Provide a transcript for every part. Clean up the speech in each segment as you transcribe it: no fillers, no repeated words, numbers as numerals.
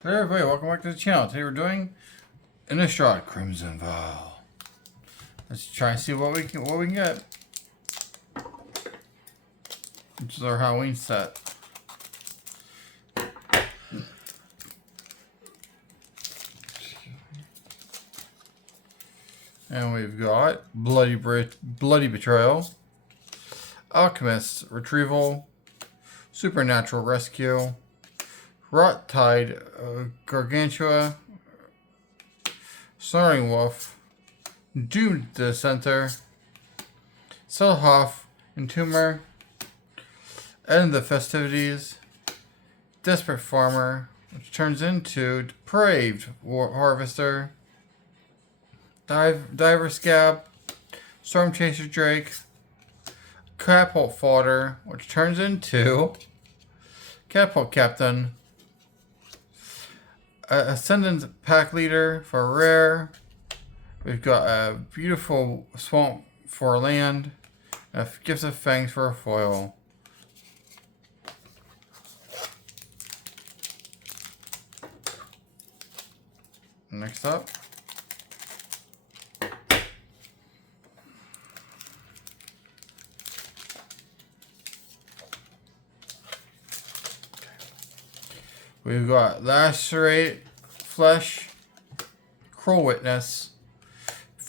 Hey everybody, welcome back to the channel. Today we're doing Innistrad Crimson Vow. Let's try and see what we can get. Which is our Halloween set. And we've got Bloody Betrayal, Alchemist Retrieval, Supernatural Rescue, Rot Tide, Gargantua, Snoring Wolf, Doomed Dissenter, Selhoff, Entomber, End the Festivities, Desperate Farmer, which turns into Depraved Harvester, Diver Scab, Storm Chaser Drake, Catapult Fodder, which turns into Catapult Captain, Ascendant Pack Leader for rare. We've got a beautiful Swamp for land, and a Gift of Fangs for a foil. Next up, we've got Lacerate Flesh, Cruel Witness,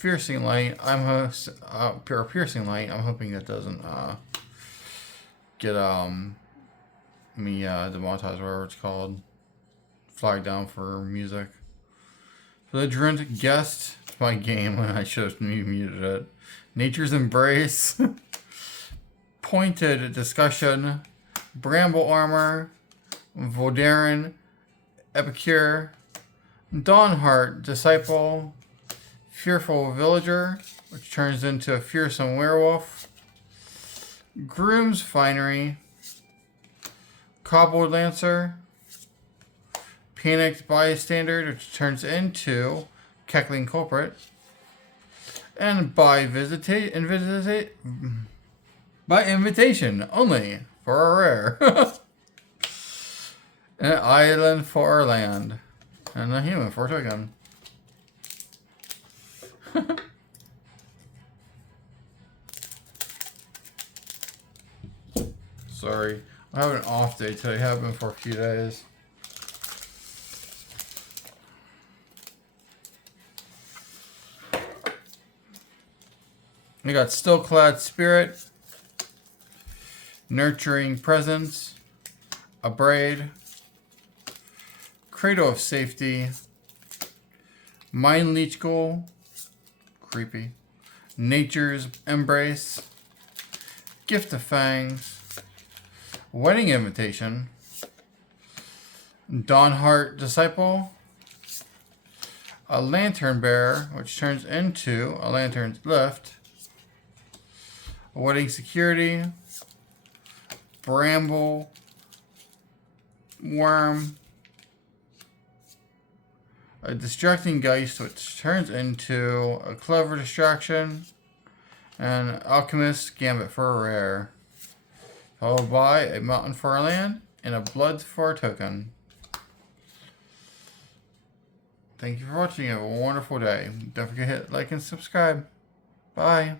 Piercing Light. Piercing Light. I'm hoping that doesn't get me demonetized, whatever it's called, flagged down for music. Belligerent Guest, it's my game when I should have muted it. Nature's Embrace, Pointed Discussion, Bramble Armor, Voldaren, Epicure, Dawnheart Disciple, Fearful Villager, which turns into a Fearsome Werewolf, Groom's Finery, Cobbled Lancer, Panicked Bystander, which turns into Cackling Culprit, and by invitation only for a rare. An island for our land. And a human for a token. Sorry. I have an off day today. I have been for a few days. We got Stillclad Spirit, Nurturing Presence, a Braid, Cradle of Safety, Mind Leech Goal, creepy, Nature's Embrace, Gift of Fangs, Wedding Invitation, Dawnheart Disciple, a Lantern Bearer, which turns into a Lantern's Lift, Wedding Security, Bramble Worm, a Distracting Geist, which turns into a Clever Distraction, and Alchemist Gambit for a rare, followed by a Mountain for a land and a Blood for a token. Thank you for watching. Have a wonderful day. Don't forget to hit like and subscribe. Bye.